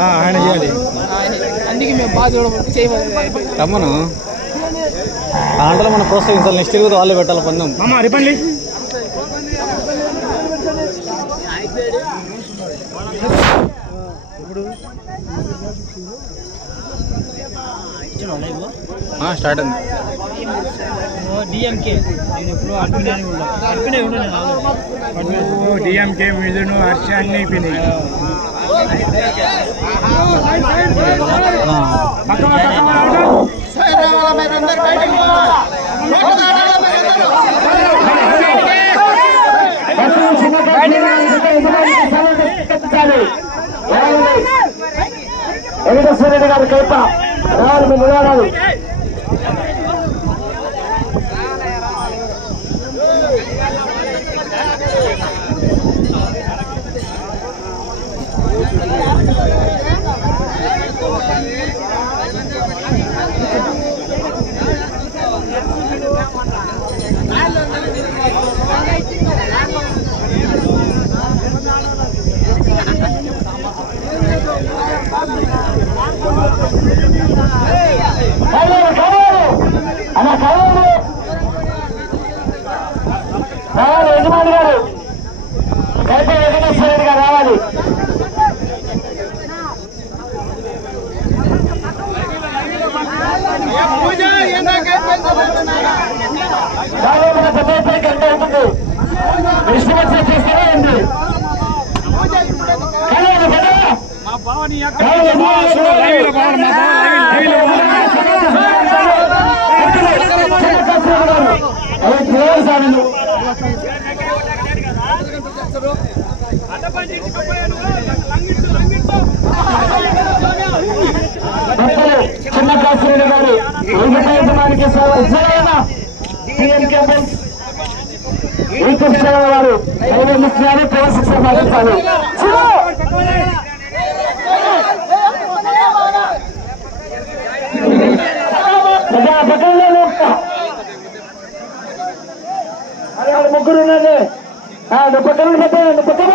ఆయన చేయాలి. అందుకే మేము చూడబోతే చేయబోతుంది రమ్మను. దాంట్లో మనం ప్రోత్సహించాలి. నెక్స్ట్ ఇయర్ కూడా వాళ్ళే పెట్టాలి పందెం. మామ రిపండి స్టార్ట్ అయింది. డిఎంకే డిఎంకే మిథును హర్ష అన్ని అయిపోయినాయి పక్క పక్క గారి కైప రావాలి మీరు నిలబడాలి కావాలి, కావాలి. అన్న కావాలి రావాలి యజమాని గారు కైప వెంకటేశ్వరరెడ్డి గారు రావాలి కావాలి మన పెద్దపల్లి గంట అవుతుంది ఇష్టమొచ్చిన చేస్తారా ఏంటి కావాలి పెద్ద చిన్న యజమాని గారు. చిన్న కాసిరెడ్డి గారు వెంకటేశ్వరానికి వెంకటేశ్వర గారు ఐదు ముగ్గురు ఉన్నది నువ్వు పక్కన పెట్టాను నువ్వు పక్కన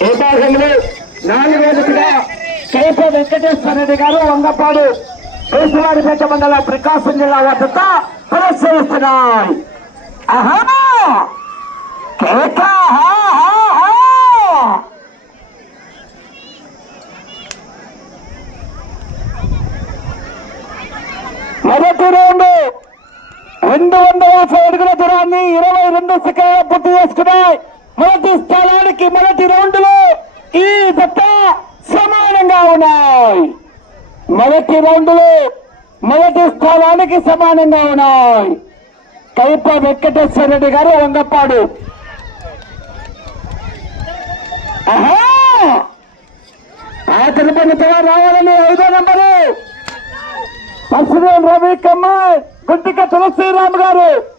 ఏ నాలుగు వేలుగా కైప వెంకటేశ్వర రెడ్డి గారు వంగపాడు కేశవారిపేట మండలం ప్రకాశం జిల్లా వద్ద ప్రదర్శిస్తున్నాయి. ఆహా! కేక హా, హా, హా. మొదటి రౌండ్ అడుగుల దూరాన్ని ఇరవై రెండు సెకండ్ల పూర్తి చేసుకున్నాయి. మొదటి స్థానానికి మొదటి రౌండ్లో ఈ దత్త సమానంగా ఉన్నాయి. మొదటి రౌండ్లో మొదటి స్థానానికి సమానంగా ఉన్నాయి. కైప వెంకటేశ్వర రెడ్డి గారు వంగపాడు. ఆ తెలుపు రావాలని ఐదో నంబరు. పరశురాం రవి కమ్మ గుంటిక తులసిరామ్ గారు.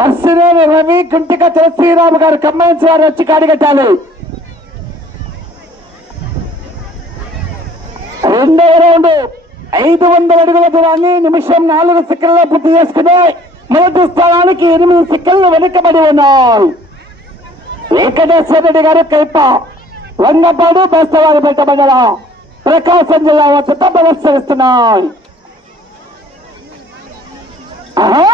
పర్సినేని రవి కుంటిక తులసిరామ్ గారు కమ్మైన్స్ వారు వచ్చి కాడిగట్టాలి రెండవ రౌండ్ ఐదు వందల అడుగుల దూరాన్ని నిమిషం నాలుగు సెకండ్లో పూర్తి చేసుకున్నాయి మొదటి స్థానానికి ఎనిమిది సెకండ్లు వెనుకబడి ఉన్నాయి వెంకటేశ్వర రెడ్డి గారు కైప వంగపాడు బేస్తవారిపేట మండలం ప్రకాశం జిల్లా వద్ద ప్రదర్శనిస్తున్నాయి ఆహా!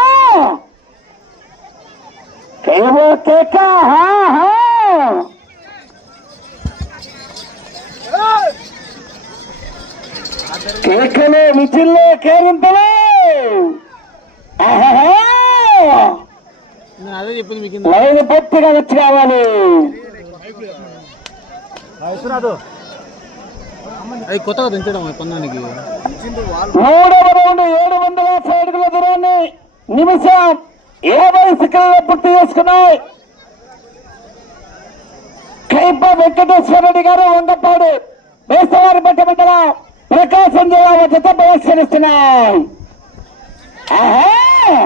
కేవో కేక హా, హా. కేకలు విజిల్లో కేరింతలు అదే చెప్పింది మీకు లైన్ పూర్తిగా వచ్చి కావాలి అది కొత్తగా దించడం పందానికి మూడవ రౌండ్ ఏడు వందల యాభై అడుగుల దూరాన్ని నిమిషం ఇరవై సెకండ్లు పూర్తి చేసుకున్నాయి. కైప వెంకటేశ్వర రెడ్డి గారు వంగపాడు. వేసవారి పట్ట మండలం ప్రకాశం జిల్లా మధ్యత బహిష్కరిస్తున్నాయి కేవల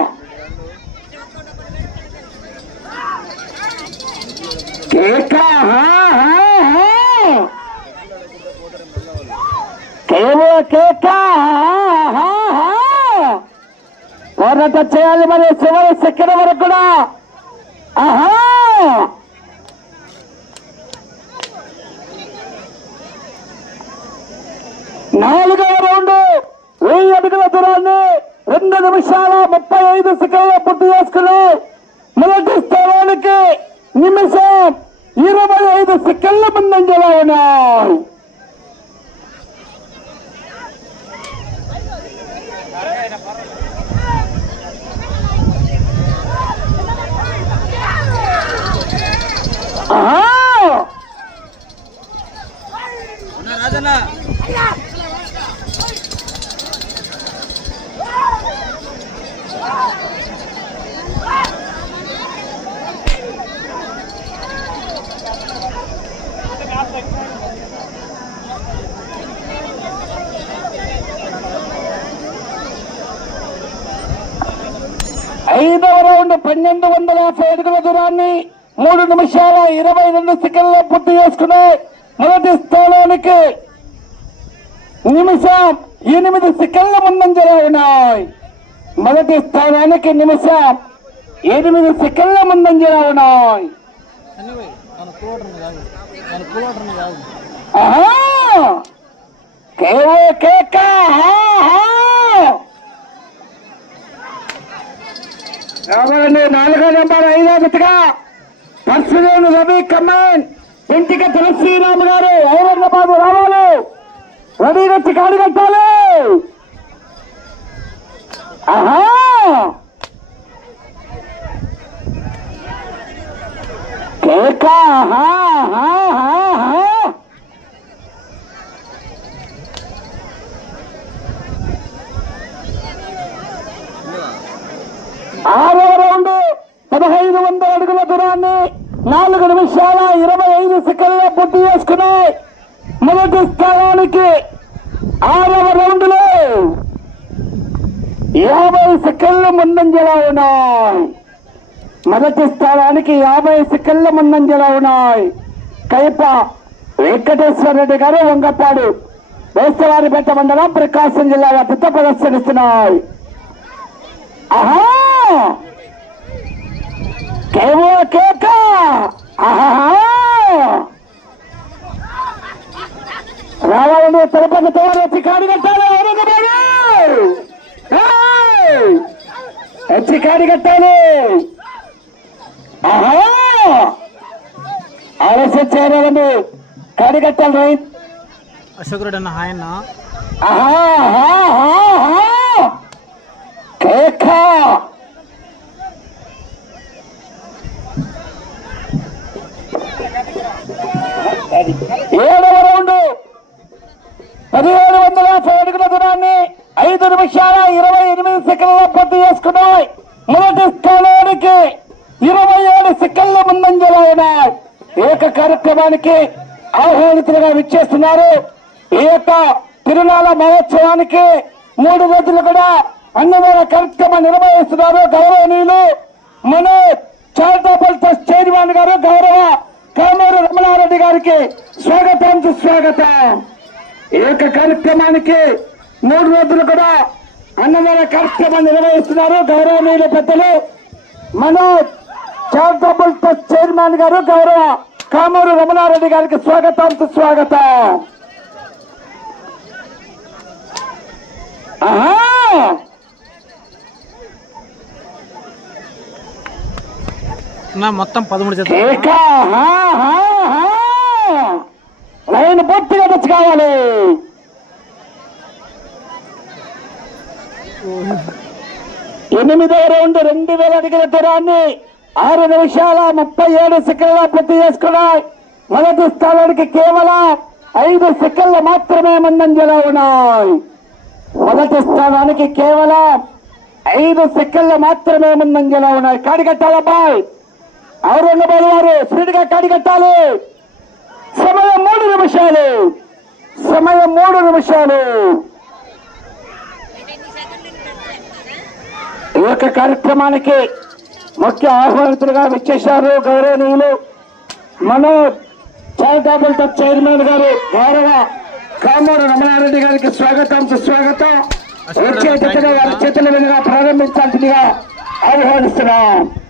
కేక హా, హా, హా. కేవో కేక హా, హా, హా. ఎవరైనా చేయాలి మరి చివరి సెకండ్ వరకు కూడా. ఆహా! నాలుగవ రౌండ్ వెయ్యి అడుగుల దూరాన్ని రెండు నిమిషాల ముప్పై ఐదు సెకండ్ల పూర్తి చేసుకుని మొదటి స్థానానికి నిమిషం ఇరవై ఐదు సెకండ్ల ముందంజలా ఉన్నాయి ఆహా! ఐదవ రౌండ్ పన్నెండు వందల యాభై అడుగుల దూరాన్ని మూడు నిమిషాల ఇరవై రెండు సెకండ్ల పూర్తి చేసుకుని మొదటి స్థానానికి నిమిషం ఎనిమిది సెకండ్ల ముందంజలో ఉన్నాయి. మొదటి స్థానానికి నిమిషం ఎనిమిది సెకండ్ల ముందంజలో ఉన్నాయి. నాలుగో నెంబర్ ఐదో గతిగా పర్సులేని రవి కమాండ్ ఇంటికి తులసిరాము గారు ఔరంగాబాద్ రావాలి. రవి వచ్చి కాడి కట్టాలి. ఆహా! కేక హా, హా, హా, రౌండ్ పదహైదు వందల అడుగుల దూరాన్ని నాలుగు నిమిషాల ఇరవై ఐదు సెకండ్ల పూర్తి చేసుకున్నాయి మొదటి స్థానానికి ఆరవ రౌండ్లో యాభై సెకండ్ల ముందంజలా ఉన్నాయి. మొదటి స్థానానికి యాభై సెకండ్ల ముందంజలా ఉన్నాయి. కైప వెంకటేశ్వర రెడ్డి గారు వంగపాడు వేసవారిపేట మండలం ప్రకాశం జిల్లా వద్దతో ప్రదర్శనిస్తున్నాయి. ఆహా! కేవో కేక రావాలని తిరుపతి తోడు వచ్చి కాడి కట్టాలి ఏయ్! వచ్చి కాడి కట్టాలి ఆహా! ఆలస్యం చేయలేదండి కాడి కట్టాలి రైతు అశోక్ రెడ్డి అన్న హాయ్ అన్న. ఆహా ఆహా, ఆహా. కేక ఏడవ రౌండ్. పదిహేడు వందల యాభై అడుగుల దూరాన్ని ఐదు నిమిషాల ఇరవై ఎనిమిది సెకండ్ల పూర్తి చేసుకున్నాయి. మొదటి స్థానానికి ఇరవై ఏడు సెకండ్ల ముందంజలో ఆయన ఏక కార్యక్రమానికి ఆహ్వానితులుగా విచ్చేస్తున్నారు. ఈ యొక్క తిరునాళ మహోత్సవానికి మూడు రోజులు కూడా అన్నదాన కార్యక్రమం నిర్వహిస్తున్నారు గౌరవనీయులు. మన చారిటబుల్ ట్రస్ట్ చైర్మన్ గారు గౌరవ కామూరు రమణారెడ్డి గారికి స్వాగతం సుస్వాగతం. ఈ యొక్క కార్యక్రమానికి మూడు రోజులు కూడా అన్నదాన కార్యక్రమం నిర్వహిస్తున్నారు గౌరవనీయుల పెద్దలు మన చారిటబుల్ ట్రస్ట్ చైర్మన్ గారు గౌరవ కామూరు రమణారెడ్డి గారికి స్వాగతం సుస్వాగతం. ఆహా! నా మొత్తం పదమూడు జతలు. లైన్ పూర్తిగా టచ్ కావాలి ఎనిమిదవ రౌండ్ రెండు వేల అడిగిన దూరాన్ని ఆరు నిమిషాల ముప్పై ఏడు సెకండ్ల పూర్తి చేసుకున్నాయి. మొదటి స్థానానికి కేవలం ఐదు సెకండ్లు మాత్రమే ముందంజలో ఉన్నాయి. మొదటి స్థానానికి కేవలం ఐదు సెకండ్లు మాత్రమే ముందంజలో ఉన్నాయి. కాడిగట్టాలబ్బాయి ఔరంగాబాద్ వారు స్పీడ్గా కాడికట్టాలి సమయం మూడు నిమిషాలు. సమయం మూడు నిమిషాలు. ఈ యొక్క కార్యక్రమానికి ముఖ్య ఆహ్వానితులుగా విచ్చేశారు గౌరవనీయులు మనోజ్ చారిటబుల్ ట్రస్ట్ చైర్మన్ గారు గౌరవ కామూరు రమణారెడ్డి గారికి స్వాగతం సుస్వాగతం. వచ్చే వారి చేతుల మీదుగా ప్రారంభించాల్సిందిగా ఆహ్వానిస్తున్నాం.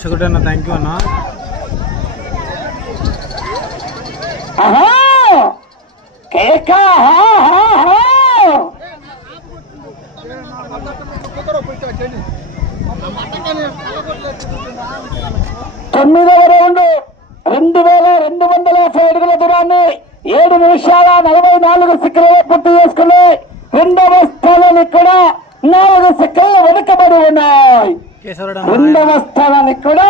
షుగర్ అన్న. థ్యాంక్ యూ అన్న తొమ్మిదవ రౌండ్ రెండు వేల రెండు వందల యాభై అడుగుల దూరాన్ని ఏడు నిమిషాల నలభై నాలుగు సెకండ్లు పూర్తి చేసుకుని రెండవ స్థానాన్ని ఇక్కడ నాలుగు సెకండ్లు వెనుకబడి ఉన్నాయి. రెండవ స్థానానికి కూడా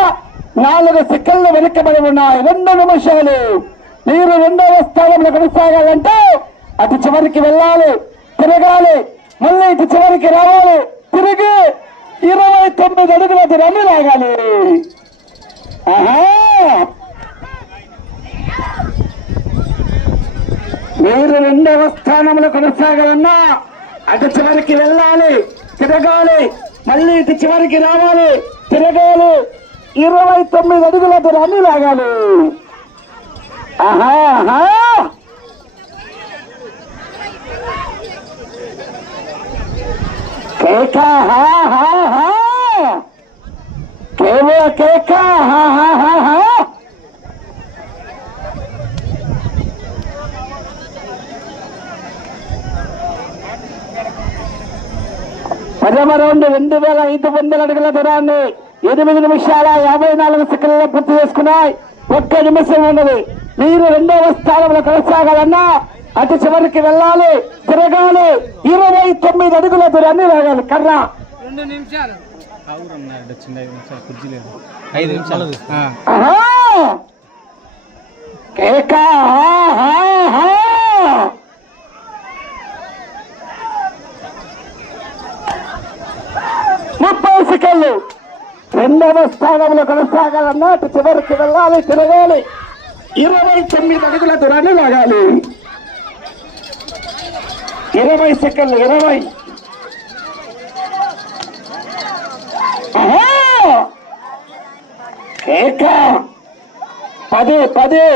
నాలుగు సెకండ్లు వెనుకబడి ఉన్నాయి. రెండు నిమిషాలు. మీరు రెండవ స్థానంలో కొనసాగాలంటే అటు చివరికి వెళ్ళాలి తిరగాలి మళ్ళీ ఇటు చివరికి రావాలి తిరిగి ఇరవై తొమ్మిది అడుగుల దూరాన్ని లాగాలి. మీరు రెండవ స్థానంలో కొనసాగాలన్నా అటు చివరికి వెళ్ళాలి తిరగాలి మళ్ళీ ఇటు చివరికి రావాలి. తిరగాలి. ఇరవై తొమ్మిది అడుగుల దూరాన్ని లాగాలి. ఆహా ఆహా. కేకా హా హా హా. కేవో కేక హా హా హా హా. పదవ రౌండ్ రెండు వేల ఐదు వందల అడుగుల దూరాన్ని ఎనిమిది నిమిషాల యాభై నాలుగు సెకండ్లలో పూర్తి చేసుకున్నాయి. ఒక్క నిమిషం ఉన్నది. మీరు రెండవ స్థానంలో కొనసాగాలన్నా అటు చివరికి వెళ్ళాలి. తిరగాలి. ఇరవై తొమ్మిది అడుగుల దూరాన్ని లాగాలి కర్ర. రెండు నిమిషాలు. చిన్న ఐదు నిమిషాలు! కేక హా, హా, హా. ముప్పై సెకండ్లు రెండవ స్థానంలో కొనసాగాలన్నా అటు చివరికి వెళ్ళాలి తిరగాలి. ఇరవై తొమ్మిది అడుగుల దూరాన్ని లాగాలి. ఇరవై సెకండ్లు ఇరవై. ఏక! పదే పదే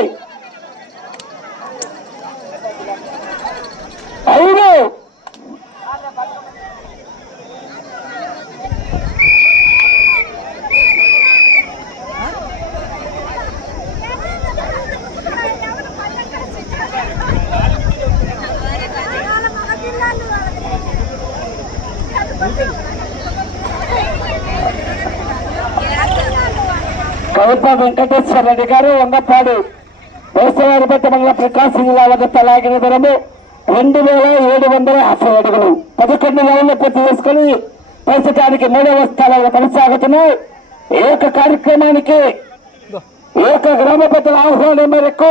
ఐదు కవిత వెంకటేశ్వర రెడ్డి గారు వంగపాడు వేసవారిపేట మండల ప్రకాశం జిల్లా వద్ద తలాగిన ధరము రెండు వేల ఏడు వందల యాభై అడుగులు. పదకొండు నెలలు పూర్తి చేసుకుని ప్రస్తుతానికి మూడవ స్థానంలో కొనసాగుతున్నాయి. ఏక కార్యక్రమానికి ఏక గ్రామ పెద్దల ఆహ్వానం మేరకు